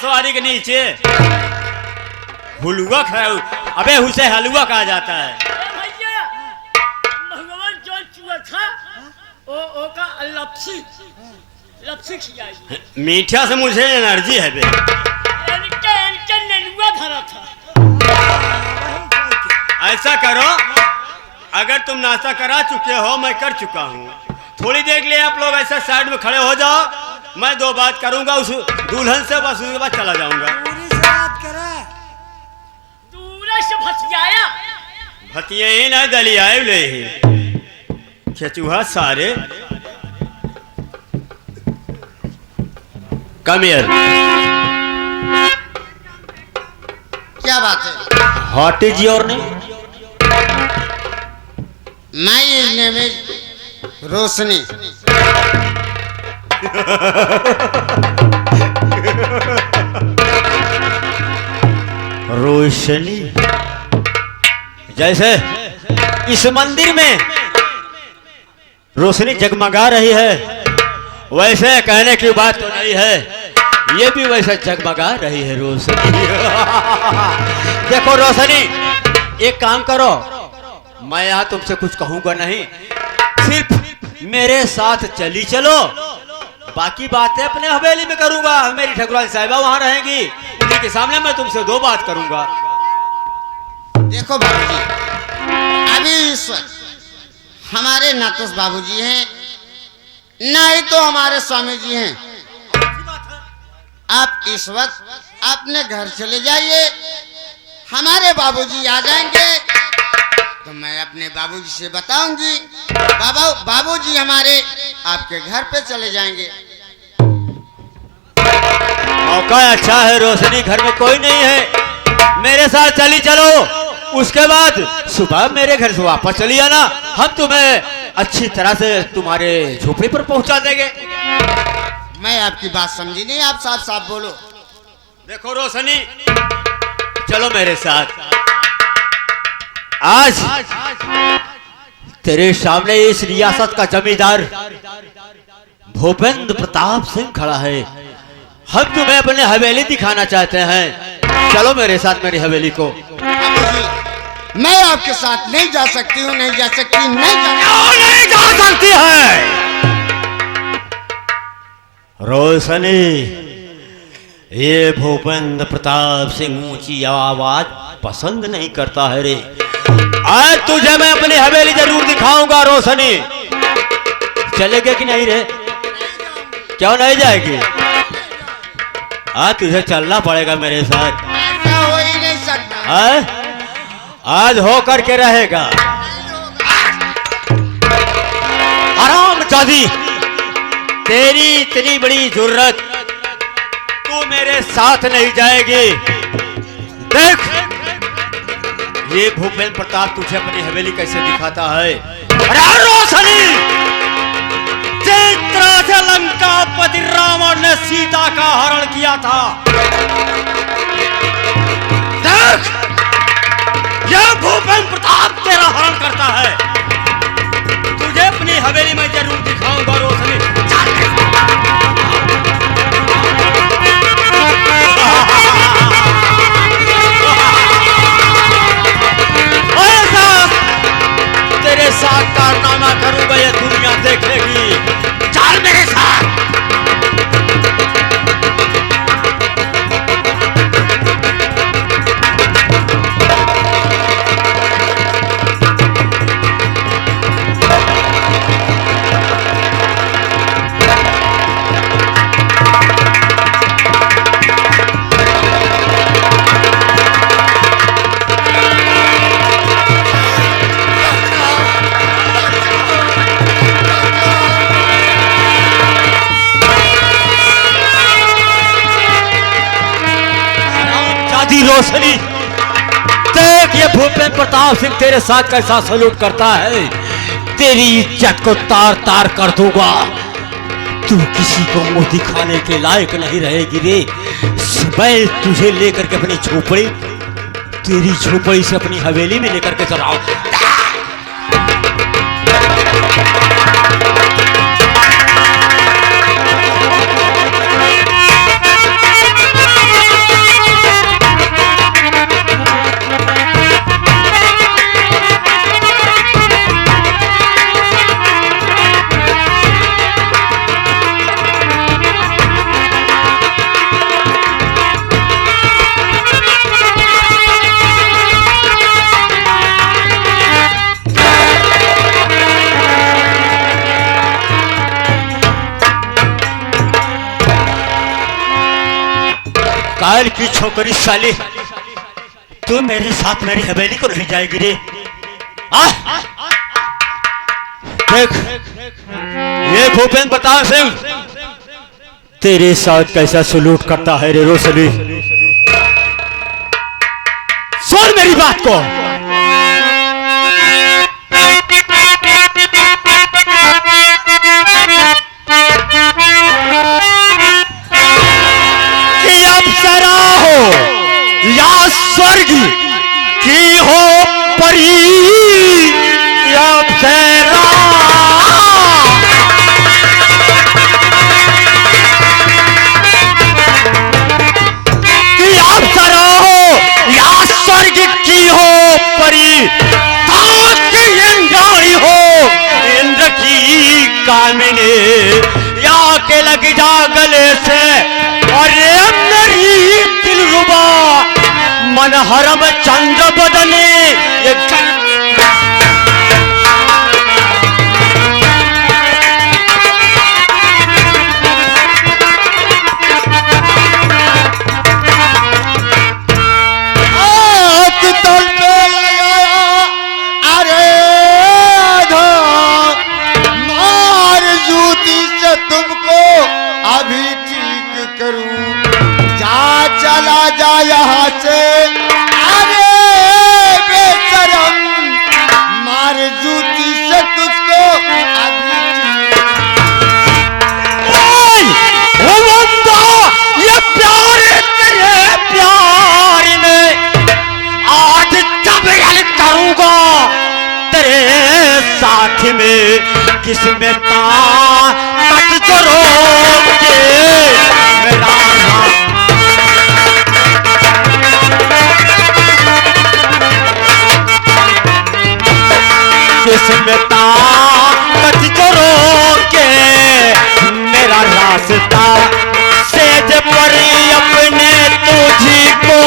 सवारी के नीचे हलुआ खाया। अबे उसे हलुआ कहा जाता है। भैया भगवान जो चुआ ओ का लपसी खिलाई। मीठा से मुझे एनर्जी है बे। इनके नेनुआ धरा था। ऐसा करो, अगर तुम नाश्ता करा चुके हो, मैं कर चुका हूँ, थोड़ी देर के लिए आप लोग ऐसा साइड में खड़े हो जाओ। मैं 2 बात करूंगा उस दुल्हन से, बस उसके बाद चला जाऊंगा। दूर से भतियाया भतिया ही ना दलियाए ले खेचुहा सारे। Come here. क्या बात है? What is your name? My name is Roshni. Roshni? जैसे इस मंदिर में रोशनी जगमगा रही है, वैसे कहने की बात तो नहीं है, ये भी वैसे जगमगा रही है रोशनी। देखो रोशनी, एक काम करो, मैं यहाँ तुमसे कुछ कहूंगा नहीं, सिर्फ मेरे साथ चली चलो, बाकी बातें अपने हवेली में करूंगा। मेरी ठकुराइन साहिबा वहां रहेंगी, उन्हीं के सामने मैं तुमसे 2 बात करूंगा। देखो बाबूजी, अभी इस वक्त हमारे ना तो बाबूजी हैं, ना ही तो हमारे स्वामी जी हैं। आप इस वक्त अपने घर चले जाइए, हमारे बाबूजी आ जाएंगे तो मैं अपने बाबूजी से बताऊंगी, बाबूजी हमारे आपके घर पे चले जाएंगे। मौका अच्छा है रोशनी, घर में कोई नहीं है, मेरे साथ चली चलो, उसके बाद सुबह मेरे घर से वापस चली आना, हम तुम्हें अच्छी तरह से तुम्हारे झोपड़ी पर पहुंचा देंगे। मैं आपकी बात समझी नहीं, आप साफ साफ बोलो। देखो रोशनी, चलो मेरे साथ। आज तेरे सामने इस रियासत का जमींदार भूपेंद्र प्रताप सिंह खड़ा है, हम तुम्हें अपने हवेली दिखाना चाहते हैं, चलो मेरे साथ मेरी हवेली को। मैं आपके साथ नहीं जा सकती हूँ, नहीं जा सकती, नहीं जा सकती है। रोशनी, ये भूपेंद्र प्रताप सिंह ऊंची आवाज पसंद नहीं करता है रे। आज तुझे मैं अपनी हवेली जरूर दिखाऊंगा रोशनी, चलेगे कि नहीं रे? क्यों नहीं जाएगी? आज तुझे चलना पड़ेगा मेरे साथ। ऐसा हो ही नहीं सकता। आज हो करके रहेगा। आराम जादी, तेरी इतनी बड़ी जरूरत, तू मेरे साथ नहीं जाएगी। देख, ये भूपेंद्र प्रताप तुझे अपनी हवेली कैसे दिखाता है। अरे रोशनी, जिस तरह से लंकापति रावण ने सीता का हरण किया था, देख, यह भूपेंद्र प्रताप तेरा हरण करता है। तुझे अपनी हवेली में जरूर दिखाऊंगा रोशनी। तेरे साथ कारनामा करूंगा, ये दुनिया देखेगी। चल मेरे साथ। रोशनी, देख, ये भूपेंद्र प्रताप सिंह तेरे साथ कैसा सलूट करता है। तेरी इज्जत को तार तार कर दूंगा, तू किसी को मुंह दिखाने के लायक नहीं रहेगी रे। मैं तुझे लेकर के अपनी झोपड़ी, तेरी झोपड़ी से अपनी हवेली में लेकर के चला। काल की छोकरी साली, तू मेरे साथ मेरी हवेली को नहीं जाएगी रे। देख ये भूपेंद्र प्रताप सिंह तेरे साथ कैसा सलूट करता है रे रोसली। सुन मेरी बात को। कि अप्सरा हो या स्वर्ग की हो परी, अप्सरा कि अप्सरा हो या स्वर्ग की हो परी, ताक इंद्राणी हो इंद्र की कामिनी, या के लग जा गले से अरे मेरी दिलरुबा मनहरम चंद्र बदने ये तल पे लगाया अरे आधा, मार जूती से तुमको अभी ठीक करूं, जा चला जा यहाँ से अरे बेशरम, मार जूती से तुझको अभी ठीक। ओ बंदा, ये प्यार तेरे प्यार में आज जबरन करूंगा तेरे साथ में, किसमें ताकत जो रोक के मेरा किसमें ताकत जो रोक के मेरा रास्ता, सेज पर अपने तुझी को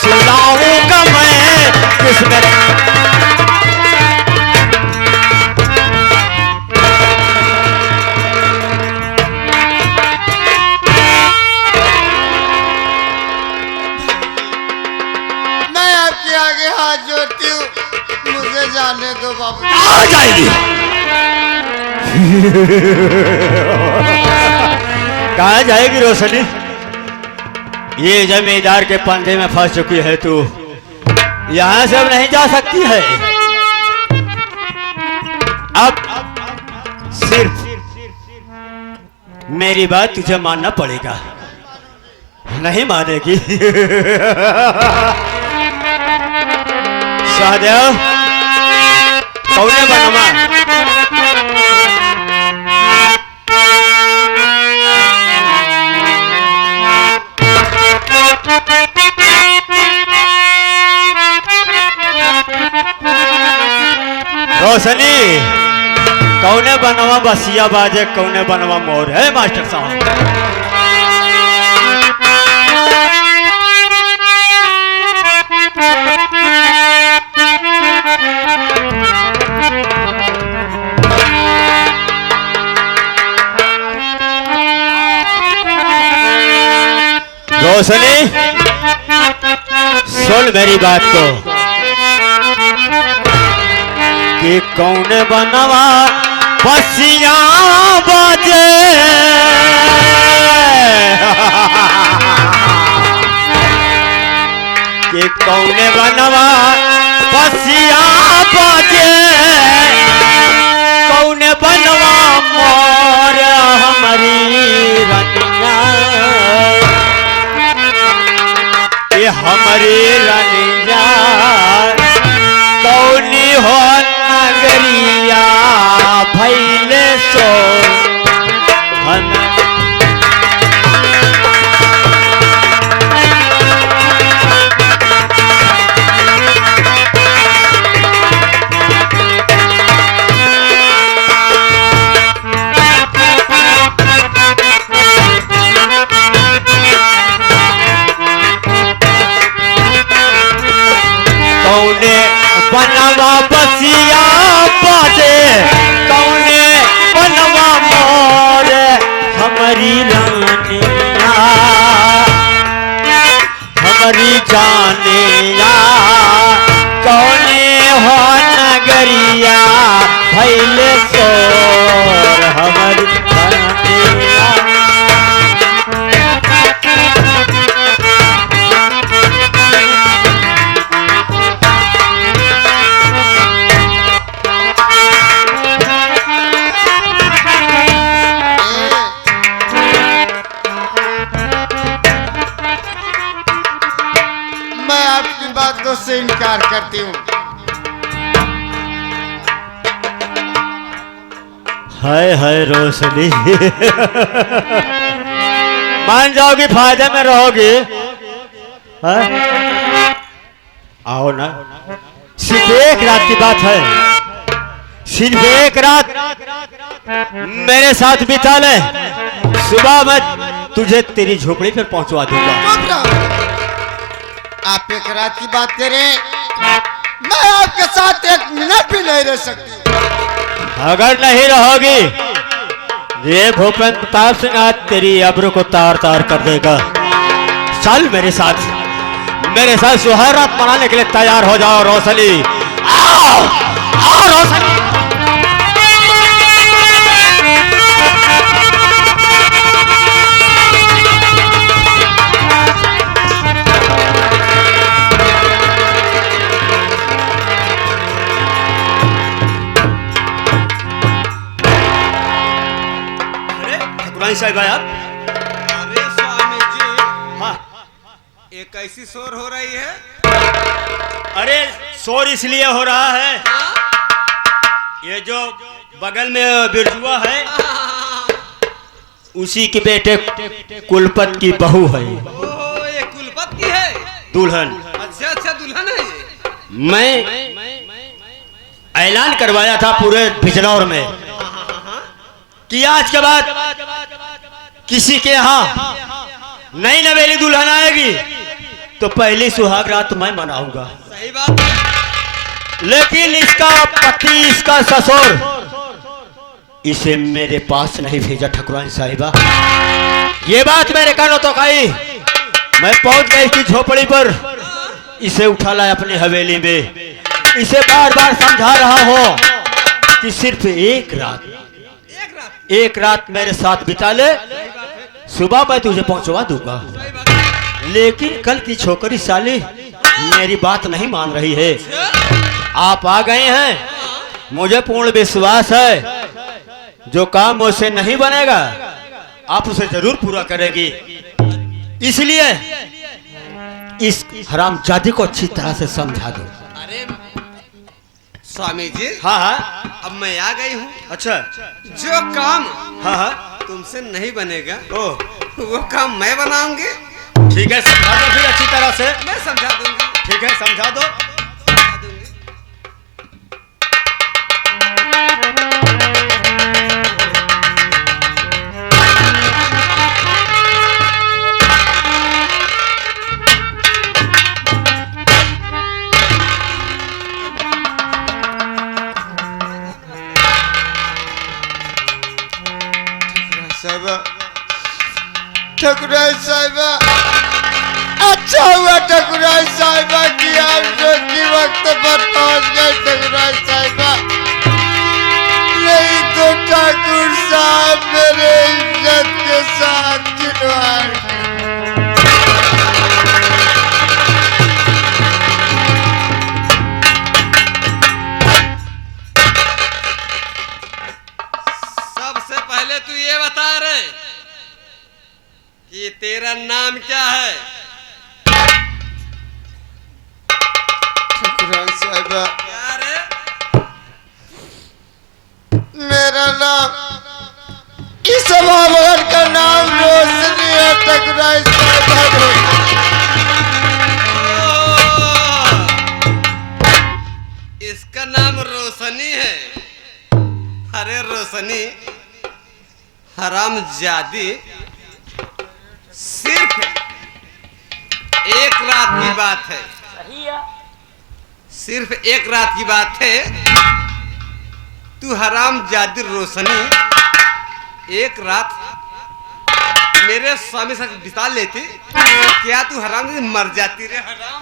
सुनाऊंगा मैं, किसमें मैं आपके आगे हाथ जोड़ती हूँ, मुझे जाने दो बाबू। आ जाएगी। कहाँ जाएगी रोशनी? ये जमींदार के पंधे में फंस चुकी है तू, यहाँ से अब नहीं जा सकती है। अब सिर्फ मेरी बात तुझे मानना पड़ेगा। नहीं मानेगी? सहदेव कौने बनवा रोशनी, कौने बनवा बसिया बाजे, कौने बनवा मोर है मास्टर साहब। रोशनी सुन मेरी बात को, कि कौन बनवा बसिया बाजे, कि कौन बनवा बसिया बाजे, कौन बनवा मोर हमारी रनिया, ये हमारी रनिया कौनी हो नगरिया भैले सो हम। बातों से इनकार करती हूँ। हाय हाय रोशनी, मान जाओगी, फायदे में रहोगी। हाँ? आओ ना, सिर्फ एक रात की बात है, सिर्फ एक रात मेरे साथ बिता ले, सुबह मैं तुझे तेरी झोपड़ी पर पहुंचवा दूंगा। चुप रहो। आप एक रात की बात करें, मैं आपके साथ एक मिनट भी नहीं रह सकती। अगर नहीं रहोगी, ये भूपेंद्र प्रताप सिंह आज तेरी अब्रू को तार तार कर देगा। चल मेरे साथ सुहागरात मनाने के लिए तैयार हो जाओ रोशनी। आओ आओ रोशनी। साहब आप? अरे स्वामी जी, हाँ, ये कैसी शोर हो रही है? अरे शोर इसलिए हो रहा है, ये जो बगल में बिरजुआ है, उसी के बेटे कुलपत की बहू है। ओह, ये कुलपत की है? दुल्हन। अच्छा अच्छा, दुल्हन है ये। मैं ऐलान करवाया था पूरे बिजनौर में कि आज के बाद किसी के यहाँ नई नवेली दुल्हन आएगी तो पहली सुहाग रात मैं मनाऊंगा। सही बात है। लेकिन इसका पति, इसका ससुर इसे मेरे पास नहीं भेजा ठकुराइन साहिबा। ये बात मेरे कानों तो कही, मैं पहुंच गई इसकी झोपड़ी पर, इसे उठा लाया अपनी हवेली में, इसे बार बार समझा रहा हो कि सिर्फ एक रात मेरे साथ बिता ले, सुबह मैं तुझे पहुंचवा दूंगा। लेकिन कल की छोकरी साली मेरी बात नहीं मान रही है। आप आ गए हैं, मुझे पूर्ण विश्वास है जो काम मुझसे नहीं बनेगा आप उसे जरूर पूरा करेगी। इसलिए इस हरामजादी को अच्छी तरह से समझा दो। अरे स्वामी जी, हाँ हाँ, अब मैं आ गई हूँ। अच्छा, जो काम हाँ हाँ, तुमसे नहीं बनेगा ओ वो काम मैं बनाऊंगी। ठीक है, समझा दो फिर अच्छी तरह से। मैं समझा दूंगी। ठीक है, समझा दो। समझा दूंगी। ठकुराइन साहिबा, अच्छा हुआ ठकुराइन साहिबा कि आप जो की वक्त पर पहुंच गए ठकुराइन साहिबा, नहीं तो ठाकुर साहब मेरे इज्जत के साथ खिलवाड़। सबसे पहले तू ये बता रहे कि तेरा नाम क्या है? ठकुराइन साहिबा, क्या रे? मेरा नाम, इस सभामगर का नाम रोशनी है ठकुराइन साहिबा। इसका नाम रोशनी है। अरे रोशनी, हरामजादी, सिर्फ एक रात की बात है, सही है। सिर्फ एक रात की बात है। तू हरामजादी रोशनी एक रात मेरे स्वामी साथ बिता लेती, क्या तू हरामजादी मर जाती रे हराम?